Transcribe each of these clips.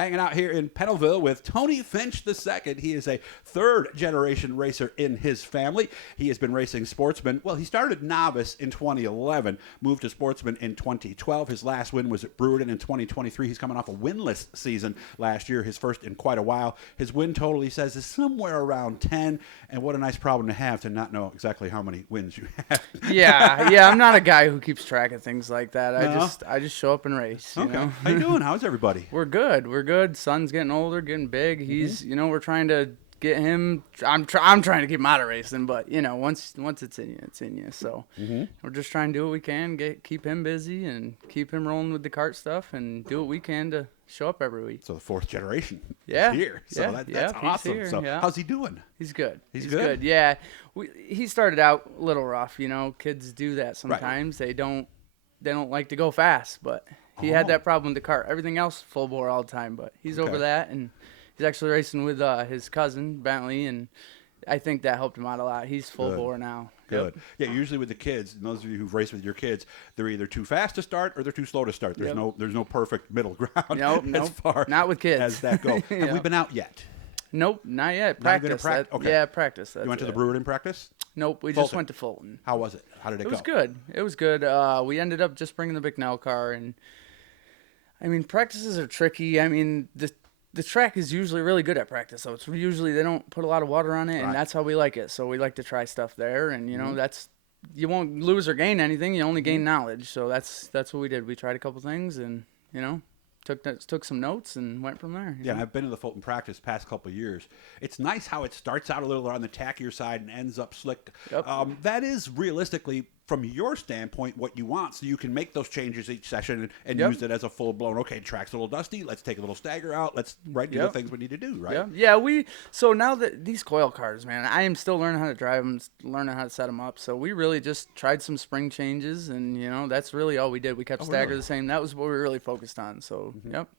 hanging out here in Pennellville with Tony Finch II. He is a third-generation racer in his family. He has been racing Sportsman. Well, he started novice in 2011, moved to Sportsman in 2012. His last win was at Brewerton in 2023. He's coming off a winless season last year, his first in quite a while. His win total, he says, is somewhere around 10, and what a nice problem to have to not know exactly how many wins you have. Yeah, I'm not a guy who keeps track of things like that. I just show up and race. You know? How you doing? How's everybody? We're good. Son's getting older, getting big. He's, we're trying to get him. I'm trying to keep him out of racing, but once it's in you, it's in you. So we're just trying to do what we can, keep him busy and keep him rolling with the kart stuff, and do what we can to show up every week. So the fourth generation is here. So that's awesome. Here, so how's he doing? He's good. He's good? Yeah. He started out a little rough. Kids do that sometimes. Right. They don't like to go fast, but he had that problem with the cart. Everything else full bore all the time, but he's over that, and he's actually racing with his cousin Bentley, and I think that helped him out a lot. He's full bore now. Good. Yep. Yeah, usually with the kids, and those of you who've raced with your kids, they're either too fast to start or they're too slow to start. There's no perfect middle ground. Nope. As far not with kids. as that go. Have we been out yet? Nope, not yet. Practice. Okay. Practice. You went to the Brewerton practice? Nope, we just went to Fulton. How was it? How did it go? It was good. We ended up just bringing the Bicknell car, and I mean, practices are tricky. I mean, the track is usually really good at practice, so it's usually they don't put a lot of water on it, and that's how we like it. So we like to try stuff there, and that's you won't lose or gain anything. You only gain knowledge. So that's what we did. We tried a couple things, and took some notes and went from there. Yeah, I've been to the Fulton practice past couple of years. It's nice how it starts out a little on the tackier side and ends up slick. Yep. That is realistically, from your standpoint, what you want, so you can make those changes each session and use it as a full-blown, okay, track's a little dusty, let's take a little stagger out, let's do the things we need to do, right? Yeah, so now that these coil cars, man, I am still learning how to drive them, learning how to set them up, so we really just tried some spring changes, and, that's really all we did. We kept stagger the same. That was what we were really focused on, so,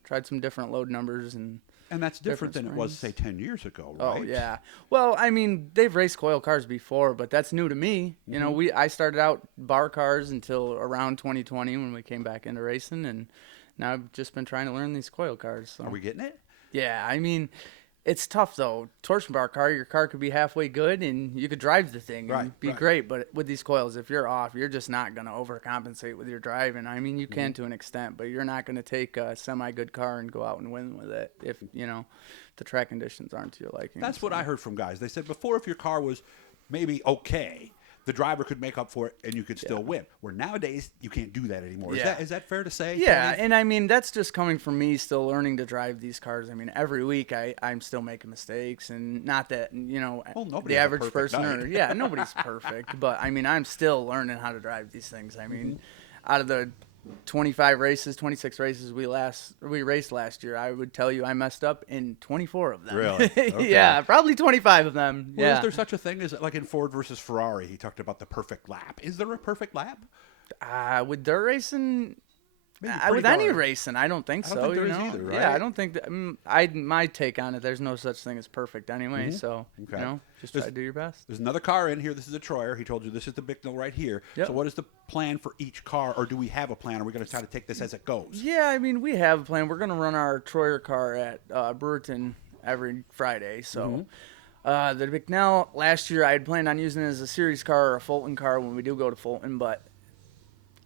tried some different load numbers and that's different than it was, say, 10 years ago, right? Oh, yeah. Well, I mean, they've raced coil cars before, but that's new to me. I started out bar cars until around 2020 when we came back into racing, and now I've just been trying to learn these coil cars. So. Are we getting it? Yeah, I mean, it's tough, though. Torsion bar car, your car could be halfway good, and you could drive the thing and be great. But with these coils, if you're off, you're just not going to overcompensate with your driving. I mean, you can to an extent, but you're not going to take a semi-good car and go out and win with it if, the track conditions aren't to your liking. That's what I heard from guys. They said before, if your car was maybe okay, the driver could make up for it and you could still win. Where nowadays, you can't do that anymore. Is that fair to say? Yeah, and I mean, that's just coming from me still learning to drive these cars. I mean, every week I'm still making mistakes, and not that, the average person nobody's perfect, but I mean, I'm still learning how to drive these things. I mean, out of the 26 races we raced last year, I would tell you I messed up in 24 of them. Really? Okay. Yeah, probably 25 of them. Well, is there such a thing as, like in Ford versus Ferrari, he talked about the perfect lap. Is there a perfect lap? With dirt racing, with any racing, I don't think so. I don't think there is either, right? Yeah, I don't think that. My take on it, there's no such thing as perfect anyway. So just try to do your best. There's another car in here. This is a Troyer. He told you this is the Bicknell right here. Yep. So what is the plan for each car, or do we have a plan? Are we going to try to take this as it goes? Yeah, I mean, we have a plan. We're going to run our Troyer car at Brewerton every Friday. So the Bicknell last year, I had planned on using it as a series car or a Fulton car when we do go to Fulton, but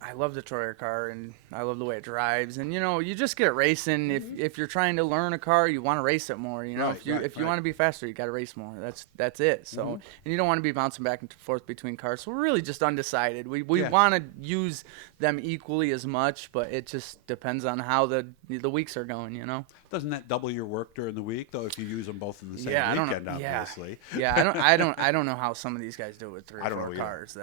I love the Troyer car, and I love the way it drives. And, you just get racing. If you're trying to learn a car, you want to race it more. If you want to be faster, you got to race more. That's it. So, and you don't want to be bouncing back and forth between cars. So we're really just undecided. We want to use them equally as much, but it just depends on how the weeks are going, Doesn't that double your work during the week, though, if you use them both in the same weekend, obviously? Yeah, I don't know how some of these guys do it with 3 or 4 cars.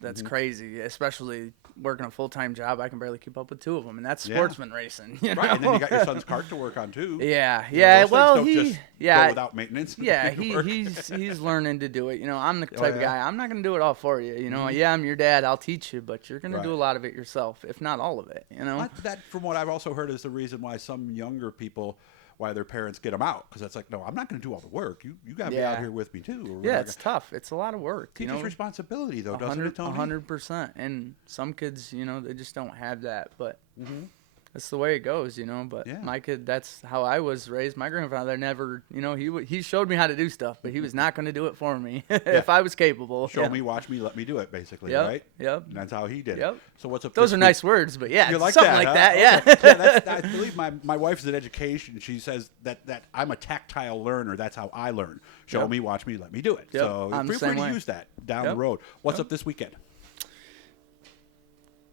That's crazy, especially working a full-time job. I can barely keep up with 2 of them, and that's sportsman racing. Right, and then you got your son's cart to work on too. Yeah. Well, just go without maintenance. Yeah, he's learning to do it. I'm the type of guy. I'm not going to do it all for you. Yeah, I'm your dad. I'll teach you, but you're going to do a lot of it yourself, if not all of it. That, from what I've also heard, is the reason why some younger people, why their parents get them out, because it's like, no, I'm not going to do all the work. You got to be out here with me too. Yeah, it's tough. It's a lot of work. Teaches responsibility, though, doesn't it, Tony? 100%. And some kids, they just don't have that. But That's the way it goes, you know. But Yeah. my kid, that's how I was raised. My grandfather never, you know, he showed me how to do stuff, but he was not going to do it for me if I was capable. Show me, watch me, let me do it, basically, Yep, right? yep. And that's how he did Yep. it. So what's up Those this are week? nice words, but yeah, You like something that, like huh? that, Okay. yeah. I believe my wife's in education. She says that I'm a tactile learner. That's how I learn. Show Yep. me, watch me, let me do it. Yep. So I'm the feel free same to way. use that down Yep. the road. What's Yep. up this weekend?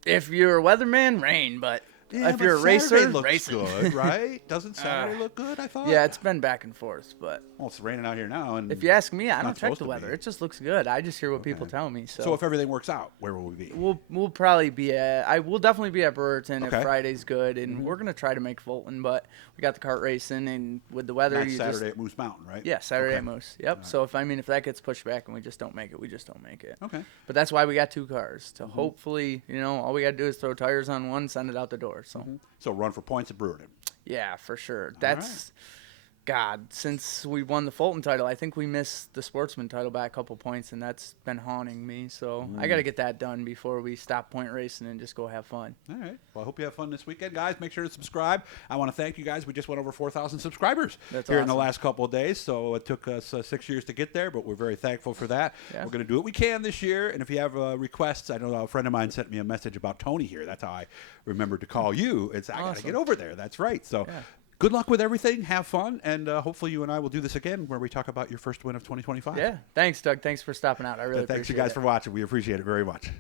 If you're a weatherman, rain, but Yeah, if but you're a racer, Saturday looks racing. good, right? Doesn't Saturday look good? I thought. Yeah, it's been back and forth, but Well, it's raining out here now, and if you ask me, I it's don't not check supposed the to weather. be. It just looks good. I just hear what people Okay. tell me. So if everything works out, where will we be? We'll probably be at. I will definitely be at Brewerton Okay. if Friday's good, and we're gonna try to make Fulton. But we got the kart racing, and with the weather, That's you Saturday just at Moose Mountain, right? yeah, Saturday Okay. at Moose. Yep. So if that gets pushed back and we just don't make it, we just don't make it. Okay. But that's why we got two cars to hopefully, you know, all we got to do is throw tires on one, send it out the door. So So run for points at Brewerton. yeah, for sure. That's God. Since we won the Fulton title, I think we missed the Sportsman title by a couple points, and that's been haunting me. So I got to get that done before we stop point racing and just go have fun. All right. Well, I hope you have fun this weekend, guys. Make sure to subscribe. I want to thank you guys. We just went over 4,000 subscribers That's here in the awesome. last couple of days. So it took us 6 years to get there, but we're very thankful for that. Yeah. We're going to do what we can this year. And if you have requests, I know a friend of mine sent me a message about Tony here. That's how I remembered to call you. I got to Awesome. get over there. That's right. So Yeah. good luck with everything. Have fun. And hopefully you and I will do this again where we talk about your first win of 2025. Yeah. Thanks, Doug. Thanks for stopping out. I really Thanks, you appreciate guys, it. for watching. We appreciate it very much.